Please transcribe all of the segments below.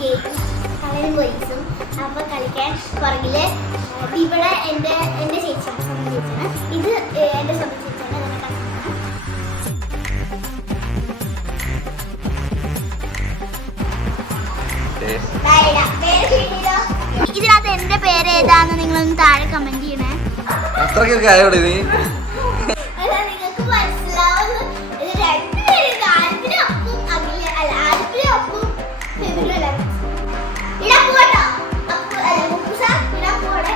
Game കളരും പോലീസും. അപ്പൊ കളിക്കാൻ പുറകില് ഇവിടെ എന്റെ ചേച്ചിയാണ്, സ്വന്തം ചേച്ചിയാണ്. ഇത് എന്റെ സ്വന്തം ചേച്ചിയാണ്. ഇതിനകത്ത് എന്റെ പേര് ഏതാന്ന് നിങ്ങളൊന്ന് താഴെ കമന്റ് ചെയ്യണേ. അത്രയ്ക്കൊക്കെ ആയോടെ നീ നിങ്ങൾക്ക് മനസ്സിലാവുന്നു. ഇത് രണ്ടുപേരും ആൽബിനും അപ്പും അഖില അല്ല ആൽബിനും അപ്പും ഫെബിനും അല്ല ഇടാ പോട്ടോ. അപ്പു അല്ല മുക്കുസാ ഇടാ പോടെ.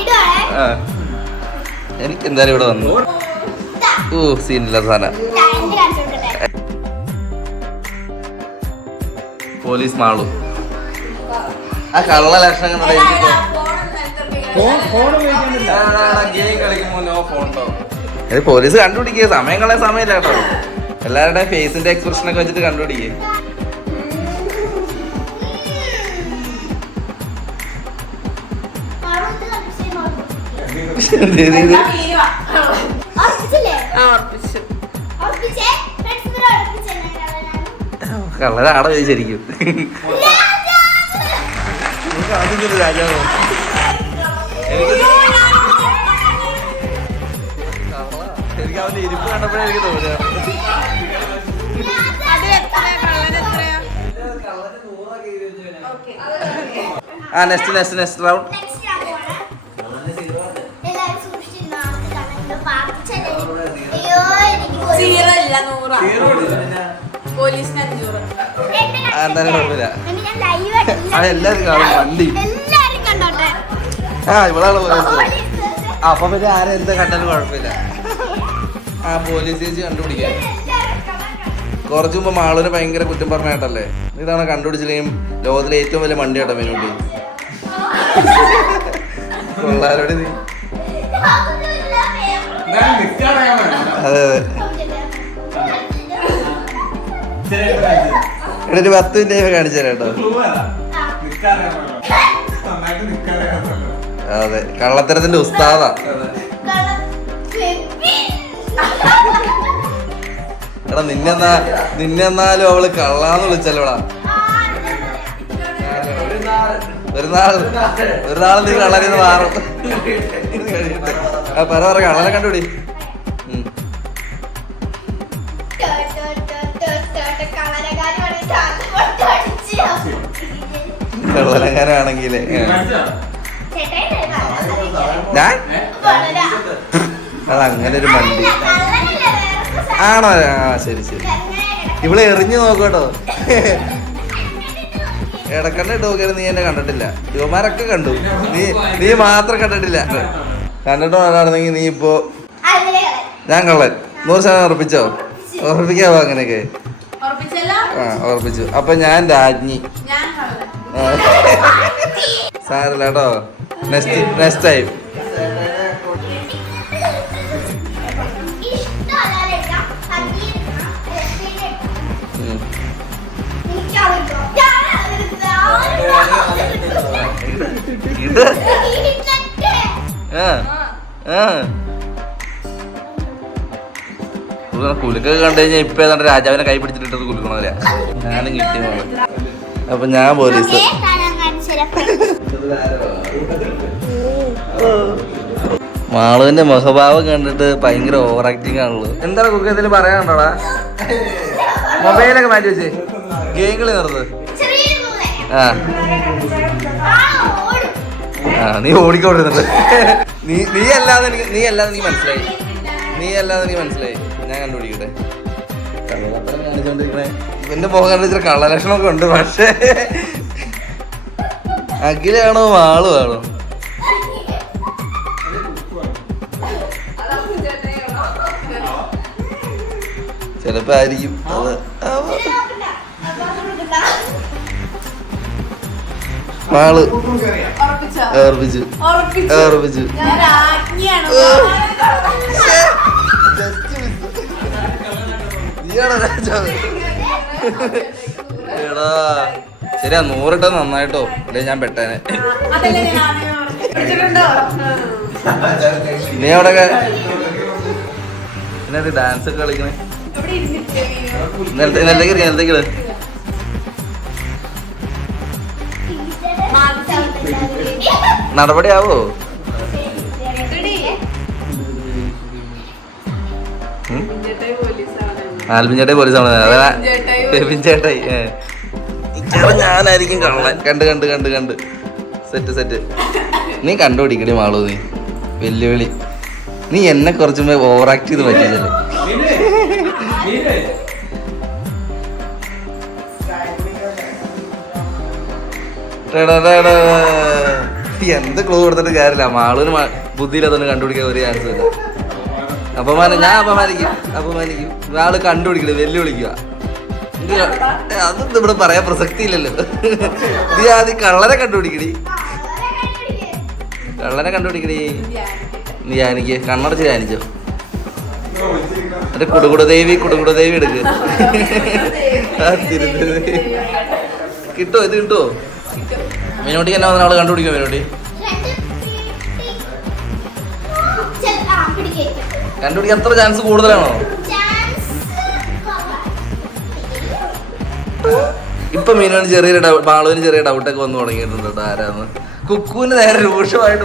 ഇടോളെ. എനിക്ക് എന്തായാലും ഇവിടെ വന്നു. ഓ സീനില്ല സാധനം. പോലീസ് മാളു ആ കള്ള ലക്ഷണം ഇത് പോലീസ് കണ്ടുപിടിക്കുക. സമയം കളയാൻ സമയമില്ല കേട്ടോ. എല്ലാവരുടെയും ഫേസിന്റെ എക്സ്പ്രഷൻ ഒക്കെ വെച്ചിട്ട് കണ്ടുപിടിക്കുക. കള്ളരാടോ ചോദിച്ചിരിക്കും. രാജാവോ എനിക്ക് അവന്റെ ഇരിപ്പ് കണ്ടപ്പോഴേ എനിക്ക് തോന്നുക. ആ നെക്സ്റ്റ് റൗണ്ട്. എന്തായാലും കുഴപ്പമില്ല. അതെല്ലാരും കാണും വണ്ടി. ആ ഇവളാണ് പോലീസ്. അപ്പൊ പിന്നെ ആരും എന്താ കണ്ടാലും കുഴപ്പമില്ല. ആ പോലീസ് ചേച്ചി കണ്ടുപിടിക്കാൻ കുറച്ചു മുമ്പ് മാളൂര് ഭയങ്കര കുറ്റം പറഞ്ഞ കേട്ടല്ലേ. ഇതാണ് കണ്ടുപിടിച്ചില്ലെങ്കിൽ ലോകത്തിലെ ഏറ്റവും വലിയ വണ്ടി കേട്ടോ മെനുണ്ടി. കൊള്ളാരോട് നീ. അതെ അതെ ഇവിടെ ഒരു 10 മിനിറ്റ് കാണിച്ചു തരാം കേട്ടോ. അതെ കള്ളത്തരത്തിന്റെ ഉസ്താദാ. എടാ നിന്നെന്നാലും അവള് കള്ളാന്ന് വിളിച്ചല്ലോടാ. ഒരു നാൾ നീ കള്ളനെന്ന് മാറും. പറ കള്ളനെ കണ്ടുപിടി. കള്ളനങ്ങാനാണെങ്കിലേ ഞാൻ അതങ്ങനെ ഒരു വണ്ടി ആണോ? ആ ശരി ശരി. ഇവള് എറിഞ്ഞു നോക്കട്ടോ. ഇടക്കണ്ണ ഇട്ട് നോക്കിയാലും നീ എന്നെ കണ്ടിട്ടില്ല. യുവമാരൊക്കെ കണ്ടു, നീ മാത്രം കണ്ടിട്ടില്ല. കണ്ടിട്ട് വരാണെങ്കിൽ നീ ഇപ്പോ ഞാൻ കള്ളൻ 100% ഉറപ്പിച്ചോ? ഉറപ്പിക്കാവോ അങ്ങനെയൊക്കെ? ആ ഉറപ്പിച്ചു. അപ്പൊ ഞാൻ രാജ്ഞി. സാരല്ല കേട്ടോ. Next time. ഇത് കുലുക്കൊക്കെ കണ്ടു കഴിഞ്ഞാൽ ഇപ്പൊ ഏതാണ്ട് രാജാവിനെ കൈ പിടിച്ചിട്ട് കുലുക്കണല്ലേ. ഞാനും കിട്ടിയ അപ്പൊ ഞാൻ പോലീസ്. മാളുവിന്റെ മുഖഭാവം കണ്ടിട്ട് ഭയങ്കര ഓവർ ആക്ടിങ് ആണല്ലോ. എന്താണ് കുക്ക് എന്തെങ്കിലും പറയാനുണ്ടോടാ? മൊബൈലൊക്കെ മാറ്റി വെച്ചേ ഗെയിം കളി നിർത്ത്. നീ ഓടിക്കോടുന്നുണ്ട്. നീ അല്ലാതെ എനിക്ക് മനസ്സിലായി. ഞാൻ കണ്ടുപിടിക്കട്ടെ. കള്ളത്തരം കാണിച്ചോണ്ടിരിക്കണേ. എന്റെ മുഖം കണ്ടിട്ട് കള്ളലക്ഷണമൊക്കെ ഉണ്ട്. പക്ഷേ അഖിലാണോ മാളുവാണോ? ചിലപ്പോ ആയിരിക്കും അത്. മാള് ഓർപ്പിച്ചു. എടാ ശരിയാ 100 ഇട്ടാ നന്നായിട്ടോ. അല്ലേ ഞാൻ പെട്ടേനെ. നീ അവിടെ പിന്നെ ഡാൻസ് ഒക്കെ കളിക്കണേ. നിലത്തേക്ക് നടപടിയാവോ? ആൽബിൻ ചേട്ടായി പോലീസാണ്. അതാ ബെബിൻ ചേട്ടായി. ചേട്ടാ ഞാനായിരിക്കും കള്ളൻ. കണ്ട് കണ്ട് കണ്ട് കണ്ട് സെറ്റ്. നീ കണ്ടുപിടിക്കടി മാളൂ. നീ വെല്ലുവിളി. നീ എന്നെ കുറച്ചുമ്പോ ഓവർ ആക്ട് ചെയ്ത് പറ്റിച്ചല്ലേ. എന്ത് ക്ലൂ കൊടുത്തിട്ട് കാര്യമില്ല. മാളൂന് ബുദ്ധിയില്ലാതെ കണ്ടുപിടിക്കാൻ ഒരു ചാൻസ് ഇല്ല. ഞാൻ അപമാനിക്കും. ആള് കണ്ടുപിടിക്കണേ, വെല്ലുവിളിക്കുക. അതൊന്നും ഇവിടെ പറയാൻ പ്രസക്തി ഇല്ലല്ലോ. നീ ആദ്യം കള്ളനെ കണ്ടുപിടിക്കടി. നീ ധ്യാനിക്ക്. കണ്ണടച്ച് ധ്യാനിച്ചോ. എന്നിട്ട് കുടുകുടദേവി എടുക്ക്. കിട്ടോ? ഇത് കിട്ടുമോ? മീനോട്ടിക്ക് എന്നാ വന്ന ആള് കണ്ടുപിടിക്കോ? മീനോട്ടി കണ്ടുപിടിക്കാൻ അത്ര ചാൻസ് കൂടുതലാണോ? ഇപ്പൊ മീനോന് ചെറിയൊരു മാളുവിന് ചെറിയ ഡൗട്ടൊക്കെ വന്നു തുടങ്ങിയിട്ടുണ്ട് കേട്ടോ. ആരാന്ന്? കുക്കുവിന് നേരെ രൂക്ഷമായിട്ട്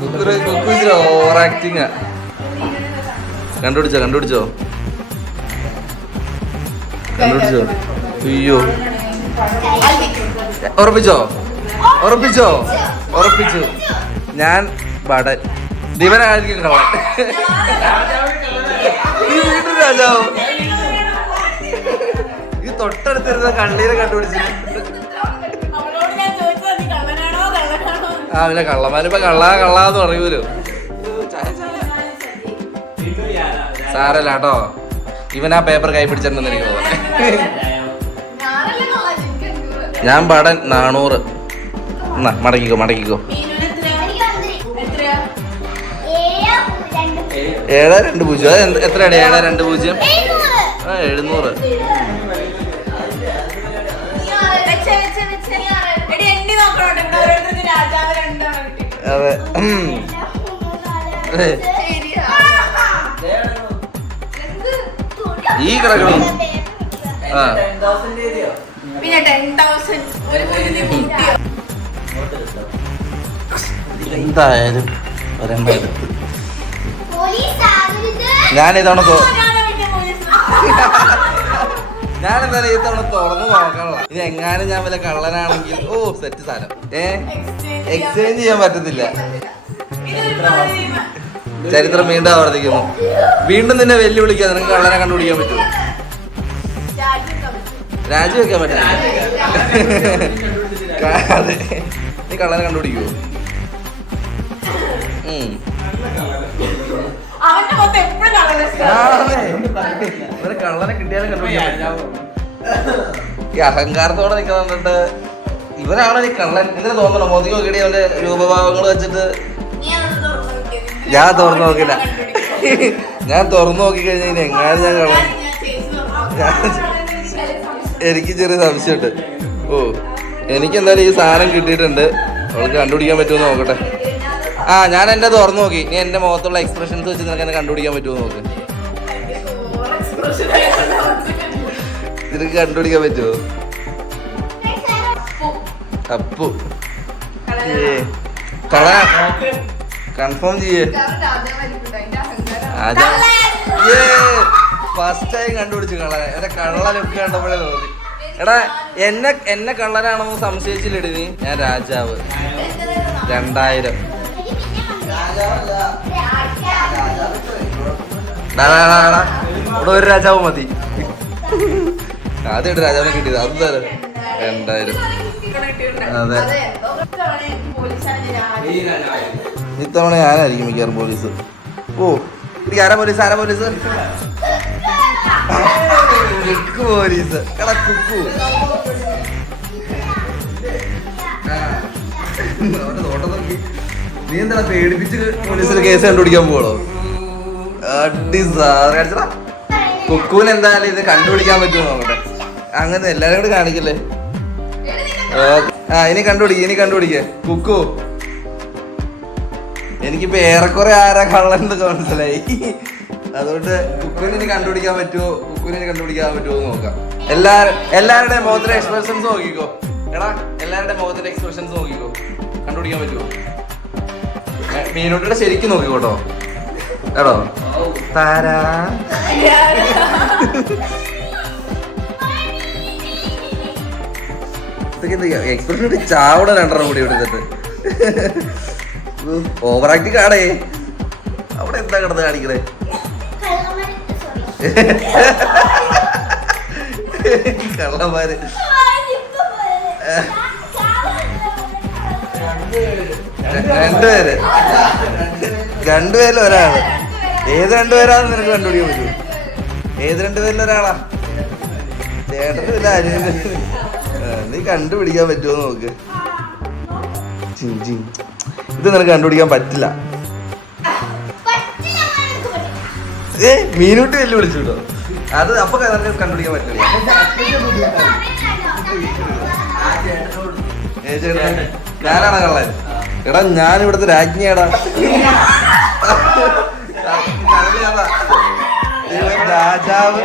കുക്കു ഓവർ ആക്ടിങ്. കണ്ടുപിടിച്ചോ? അയ്യോ, ഉറപ്പിച്ചു. ഞാൻ ബടൻ. ദിവനായിരിക്കും കള്ളൻ. ഈ വീണ്ടും രാജാവ്. ഈ തൊട്ടടുത്തിരുന്ന കള്ളീനെ കണ്ടുപിടിച്ചു. പിന്നെ കള്ളന്മാരിപ്പോ കള്ളാന്ന് പറയൂലോ. സാരല്ല കേട്ടോ. ഇവൻ ആ പേപ്പർ കൈ പിടിച്ചിട്ടുണ്ടെന്ന് എനിക്ക് തോന്നുന്നു. ഞാൻ ബടൻ 400. മടക്കിക്കോ. 720. അത് എത്രയാണ്? 720. 700. അതെ. ഈ കിടക്കണം. എന്തായാലും ഞാനിതവണ ഞാനെന്തായാലും ഈ തവണ തുറന്നു നോക്കാനുള്ള. ഇനി എങ്ങാനും ഞാൻ വല്ല കള്ളനാണെങ്കിൽ സെറ്റ് സാധനം. എക്സ്ചേഞ്ച് ചെയ്യാൻ പറ്റത്തില്ല. ചരിത്രം വീണ്ടും ആവർത്തിക്കുന്നു. വീണ്ടും നിന്നെ വെല്ലുവിളിക്കുക. നിനക്ക് കള്ളനെ കണ്ടുപിടിക്കാൻ പറ്റുമോ? രാജിവെക്കാൻ പറ്റില്ല. നീ കള്ളനെ കണ്ടുപിടിക്കുവോ? കള്ളനെ കിട്ടിയാലും കണ്ടുപിടിക്കാൻ. ഈ അഹങ്കാരത്തോടെ നിൽക്കുന്നുണ്ട്. ഇവനാണോ ഈ കള്ളൻ? ഇതിന് തോന്നണോ? മോദി നോക്കിയിട്ട് അവന്റെ രൂപഭാവങ്ങൾ വെച്ചിട്ട് ഞാൻ തുറന്നു നോക്കില്ല. ഞാൻ തുറന്നു നോക്കിക്കഴിഞ്ഞാൽ എങ്ങാനും ഞാൻ കള്ളൻ. എനിക്ക് ചെറിയ സംശയമുണ്ട്. എനിക്കെന്തായാലും ഈ സാധനം കിട്ടിയിട്ടുണ്ട്. അവൾക്ക് കണ്ടുപിടിക്കാൻ പറ്റുമോ നോക്കട്ടെ. ഞാൻ എന്റെ തുറന്നു നോക്കി. നീ എന്റെ മുഖത്തുള്ള എക്സ്പ്രഷൻസ് വെച്ച് നിനക്ക് എന്നെ കണ്ടുപിടിക്കാൻ പറ്റുമോ നോക്ക്. നിനക്ക് കണ്ടുപിടിക്കാൻ പറ്റുമോ? അപ്പു കൺഫേം ചെയ്യേ. ഫസ്റ്റ് ടൈം കണ്ടുപിടിച്ചു കള്ളനെ. എന്റെ കള്ള ലുക്ക് കണ്ടപ്പോഴേ തോന്നി. എടാ എന്നെ കള്ളനാണെന്ന് സംശയിച്ചില്ലടി നീ. ഞാൻ രാജാവ്. 2000. ഇവിടെ ഒരു രാജാവ് മതി. ആദ്യമായിട്ട് രാജാവിനെ കിട്ടിയത്. അത് തരാം. 2000. അതെ, ഇത്തവണ ഞാനായിരിക്കും മിക്കവാറും പോലീസ്. ആരാ പോലീസ്? കുക്കു പോലീസ്. എടാ കുക്കു, നീ എന്താ പേടിപ്പിച്ച് പോലീസിന് കേസ് കണ്ടുപിടിക്കാൻ പോകണോ? കുക്കുവിന് എന്തായാലും ഇത് കണ്ടുപിടിക്കാൻ പറ്റുമോ നോക്കട്ടെ. അങ്ങനെ എല്ലാരും കൂടി കാണിക്കല്ലേ. ഇനി കണ്ടുപിടിക്കേ കുക്കു. എനിക്കിപ്പോ ഏറെക്കുറെ ആരാ കള്ളെന്നൊക്കെ മനസ്സിലായി. അതുകൊണ്ട് കുക്കുവിന് ഇനി കണ്ടുപിടിക്കാൻ പറ്റുമോ നോക്കാം. എല്ലാവരുടെയും മുഖത്തിലെ എക്സ്പ്രഷൻസ് നോക്കിക്കോ. എടാ എല്ലാവരുടെ മുഖത്തിന്റെ എക്സ്പ്രഷൻസ് നോക്കിക്കോ, കണ്ടുപിടിക്കാൻ പറ്റുമോ? മീനൂട്ടിയുടെ ശരിക്കും നോക്കിക്കോട്ടോ എടോ. താരാ എക്സ്പ്രഷൻ ചാവട രണ്ടെണ്ണം കൂടി എടുത്തിട്ട് ഓവർ ആക്ടിങ് ആണേ. അവിടെ എന്താ കിടന്ന് കാണിക്കണേ? കള്ളന്മാര് രണ്ടുപേരിൽ ഒരാള്. ഏത് രണ്ടുപേരാന്ന് നിനക്ക് കണ്ടുപിടിക്കാൻ പറ്റുമോ? ഏത് രണ്ടുപേരിൽ ഒരാളാ? ചേട്ടനും ഇല്ല അനിയനും. നീ കണ്ടുപിടിക്കാൻ പറ്റുമോ നോക്ക്. ഇത് നിനക്ക് കണ്ടുപിടിക്കാൻ പറ്റില്ല. മീനൂട്ടി വെല്ലു വിളിച്ചു കേട്ടോ. അത് അപ്പൊ നിനക്ക് കണ്ടുപിടിക്കാൻ പറ്റില്ല. ഞാനാണ് കള്ളൻ. എടാ ഞാൻ ഇവിടുത്തെ രാജ്ഞിയാടാ. രാജാവ്.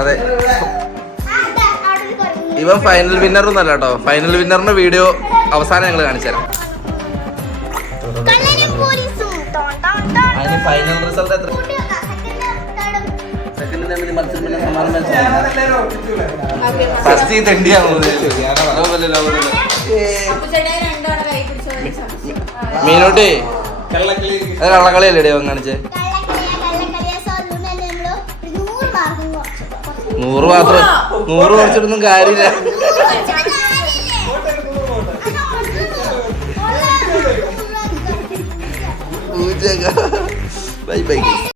അതെ, ഇവൻ ഫൈനൽ വിന്നർ ഒന്നല്ല കേട്ടോ. ഫൈനൽ വിന്നറിന്റെ വീഡിയോ അവസാനം ഞങ്ങൾ കാണിച്ചുതരാം. അതിന് ഫൈനൽ റിസൾട്ട് എത്ര? ഫസ്റ്റ് ഈ തെണ്ടിയാണ് മീനോട്ടി. അത് കള്ളക്കളിയല്ലേ അവൻ കാണിച്ചേ? 100 മാത്രം. 100 കുറച്ചിട്ടൊന്നും കാര്യമില്ല. Bye bye.